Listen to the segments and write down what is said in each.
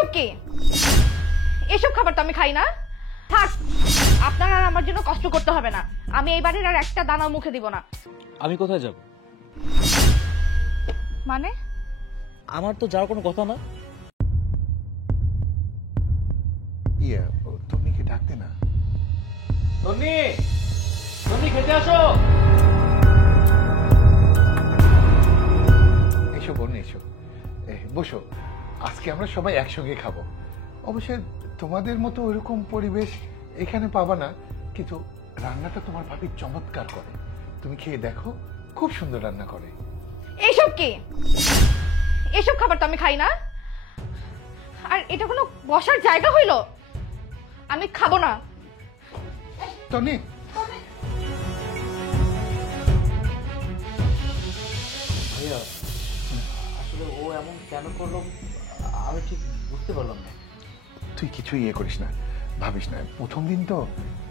এসব কি? এসব খাবার তো আমি খাই না। থাক, আপনার আর আমার জন্য কষ্ট করতে হবে না। আমি এই বাড়ির আর একটা দানাও মুখে দিব না। আমি কোথায় যাব? মানে? আমার তো যাওয়ার কোনো কথা না। ইয়ে তন্নিকে ডাকতে না। তন্নি, তন্নি খেতে আসো। এসো বোন, এসো, বসো। আজকে আমরা সবাই একসঙ্গে খাবো। অবশ্যই তোমাদের মতো ওইরকম পরিবেশ এখানে পাবা না, কিন্তু রান্নাটা তোমার ভাবি চমৎকার করে। তুমি খেয়ে দেখো, খুব সুন্দর রান্না করে। এসব কি? এসব খাবার তো আমি খাই না। আর এটা কোনো বসার জায়গা হইল? আমি খাবো না। তন্নি, ভাইয়া, আসলে ও এমন কেন করলো আমি ঠিক বুঝতে পারলাম না। তুই কিছু ইয়ে করিস না, ভাবিস না। প্রথম দিন তো,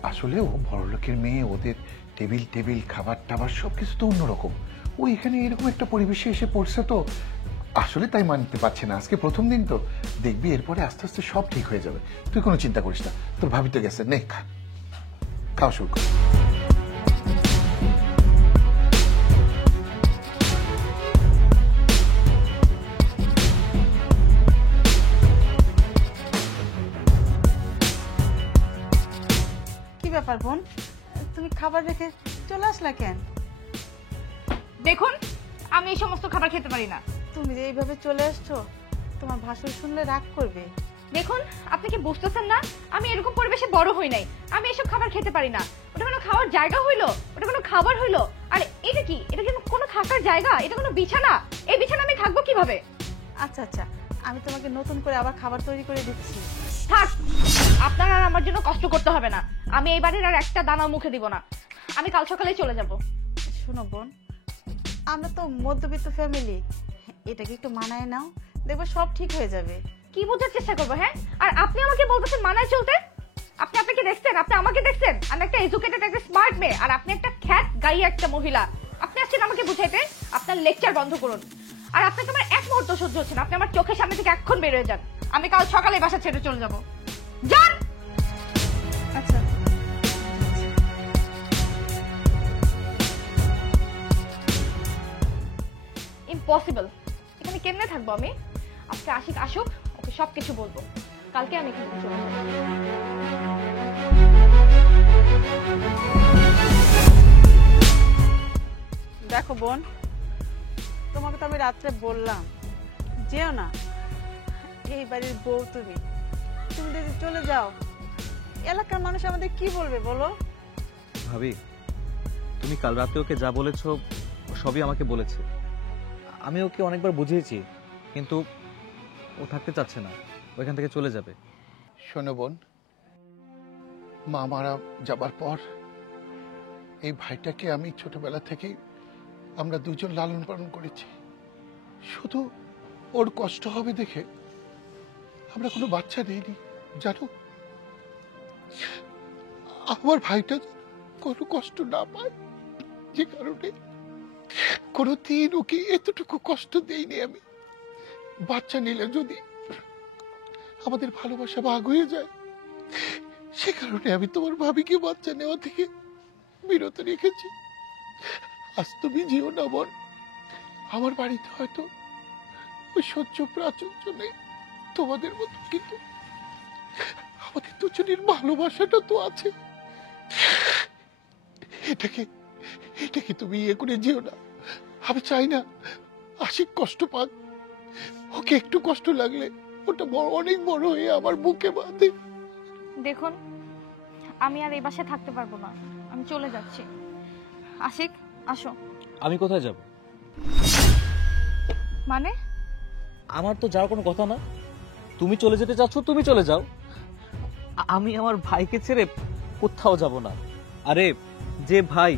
আসলে ও বড়লোকের মেয়ে, ওদের টেবিল টেবিল খাবার টাবার সবকিছু তো অন্যরকম। ও এখানে এরকম একটা পরিবেশে এসে পড়ছে, তো আসলে তাই মানতে পারছে না। আজকে প্রথম দিন তো, দেখবি এরপরে আস্তে আস্তে সব ঠিক হয়ে যাবে। তুই কোনো চিন্তা করিস না, তোর ভাবি তো গেছে। নে খা, খাওয়া শুরু কর। কি ব্যাপার বোন, তুমি খাবার রেখে চলে আসলা কেন? দেখুন, আমি এই সমস্ত খাবার খেতে পারি না। তুমি যে এইভাবে চলে আসছো, তোমার ভাষণ শুনলে রাগ করবে। দেখুন, আপনি কি বুঝতেছেন না? আমি এরকম পরিবেশে বড় হই নাই। আমি এসব খাবার খেতে পারি না। ওটা কোনো খাওয়ার জায়গা হইলো? ওটা কোনো খাবার হইলো? আর এটা কি? এটা কি কোনো থাকার জায়গা? এটা কোনো বিছানা? এই বিছানা আমি থাকবো কিভাবে? আচ্ছা আচ্ছা, আমি তোমাকে নতুন করে আবার খাবার তৈরি করে দিচ্ছি। থাক, আপনার আর আমার জন্য কষ্ট করতে হবে না। আমি এই বাড়ির আর একটা দানাও মুখে দিব না। আমি কাল সকালেই চলে যাব। শোনো বোন, আমরা তো মধ্যবিত্ত ফ্যামিলি, এটাকে একটু মানায় নাও, দেখবে সব ঠিক হয়ে যাবে। কি বোঝার চেষ্টা করবো? হ্যাঁ, আর আপনি আমাকে বলতেছেন মানায় চলতে? আপনি কি দেখছেন? আপনি আমাকে দেখছেন? আমি একটা এডুকেটেড, একটা স্মার্ট মেয়ে, আর আপনি একটা খ্যাত গাইয়া একটা মহিলা। আপনি আসছেন আমাকে বুঝাইতে? আপনার লেকচার বন্ধ করুন। আর আপনাকে আমার এক মুহূর্ত সহ্য হচ্ছে না। আপনি আমার চোখের সামনে থেকে এক্ষণ বের হয়ে যান। আমি কাল সকালে বাসা ছেড়ে চলে যাব। যান। আচ্ছা, ইম্পসিবল। এখানে কেমনে থাকবো আমি? আজকে আশিক আসুক, ওকে সবকিছু বলবো। কালকে আমি এখানে চলে যাবো। দেখো বোন, তোমাকে তো আমি রাত্রে বললাম যেও না, এই বাড়ির বউ তুমি। তুমি যদি চলে যাও, এলাকার মানুষ আমাদের কি বলবে বলো? ভাবি, তুমি কাল রাতে ওকে যা বলেছো ও সবই আমাকে বলেছে। আমি ওকে অনেকবার বুঝিয়েছি, কিন্তু ও থাকতে চাচ্ছে না, ওইখান থেকে চলে যাবে। শোনো বোন, মা মারা যাবার পর এই ভাইটাকে আমি ছোটবেলা থেকেই আমরা দুজন লালন পালন করেছি। শুধু ওর কষ্ট হবে দেখে আমরা কোনো বাচ্চা নেইনি, জানো? আমার ভাইটা কোনো কষ্ট না পায়, যে কারণে কোনোদিন ওকে এতটুকু কষ্ট দেইনি আমি। বাচ্চা নিলে যদি আমাদের ভালোবাসা ভাগ হয়ে যায়, সে কারণে আমি তোমার ভাবিকে বাচ্চা নেওয়া থেকে বিরত রেখেছি। আজ তুমি যেও না বোন, আমার বাড়িতে হয়তো ওই সহ্য প্রাচুর্য নেই তোমাদের মতো, কিন্তু আমাদের দুজনের ভালোবাসাটা তো আছে। এটাকে এটাকে তুমি ইয়ে করে যেও না। আমি চাই না আশিক কষ্ট পাক। ওকে একটু কষ্ট লাগলে ওটা অনেক বড় হয়ে আমার বুকে বাঁধে। দেখুন, আমি আর এই বাসায় থাকতে পারবো না। আমি চলে যাচ্ছি। আশিক, আসো। আমি কোথায় যাব? মানে? আমার তো যাওয়ার কোনো কথা না। তুমি চলে যেতে চাচ্ছ, তুমি চলে যাও। আমি আমার ভাইকে ছেড়ে কোথাও যাব না। আরে, যে ভাই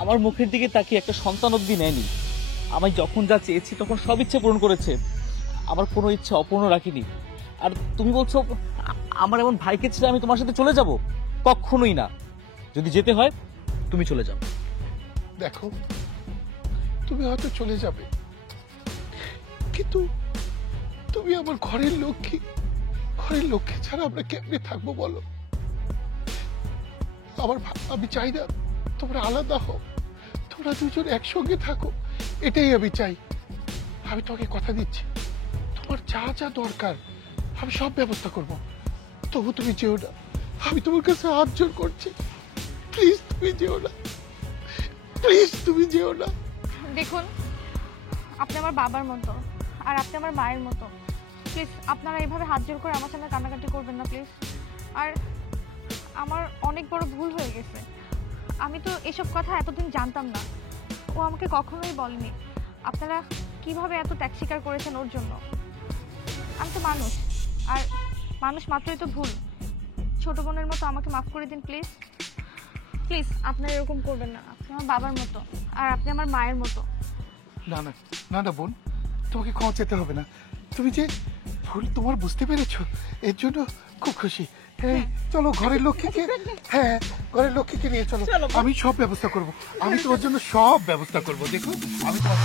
আমার মুখের দিকে তাকিয়ে একটা সন্তান অবধি নেয়নি, আমি যখন যা চেয়েছি তখন সব ইচ্ছে পূরণ করেছে, আমার কোনো ইচ্ছে অপূর্ণ রাখিনি। আর তুমি বলছো আমার এমন ভাইকে ছেড়ে আমি তোমার সাথে চলে যাব? কখনোই না। যদি যেতে হয় তুমি চলে যাও। দেখো, তুমি হয়তো চলে যাবে, কিন্তু তুমি আমার ঘরের লক্ষ্মী, ঘরের লক্ষ্মী ছাড়া আমরা কেমনে থাকবো বলো? আমি চাই না তোমরা আলাদা হও, তোমরা দুজন একসঙ্গে থাকো, এটাই আমি চাই। আমি তোমাকে কথা দিচ্ছি, তোমার যা যা দরকার আমি সব ব্যবস্থা করব, তবু তুমি যেও না। আমি তোমার কাছে হাত জোর করছি, প্লিজ তুমি যেও না, প্লিজ তুমি যেও না। দেখুন, আপনি আমার বাবার মতো আর আপনি আমার মায়ের মতো। প্লিজ আপনারা এইভাবে হাত জোর করে আমার সামনে কান্নাকাটি করবেন না প্লিজ। আর আমার অনেক বড় ভুল হয়ে গেছে, আমি তো এসব কথা এতদিন জানতাম না, ও আমাকে কখনোই বলেনি। আপনারা কিভাবে এত ত্যাগ স্বীকার করেছেন ওর জন্য? আমি তো মানুষ, আর মানুষ মাত্রই তো ভুল। ছোট বোনের মতো আমাকে মাফ করে দিন প্লিজ। প্লিজ আপনারা এরকম করবেন না, আপনি আমার বাবার মতো আর আপনি আমার মায়ের মতো। না না না না বোন, তোমাকে ক্ষমা চেতে হবে না। তুমি যে ভুল তোমার বুঝতে পেরেছো, এর জন্য খুব খুশি। এই চলো ঘরের লক্ষ্মীকে, হ্যাঁ ঘরের লক্ষ্মীকে নিয়ে চলো, আমি সব ব্যবস্থা করব, আমি তোমার জন্য সব ব্যবস্থা করব। দেখো আমি তোমার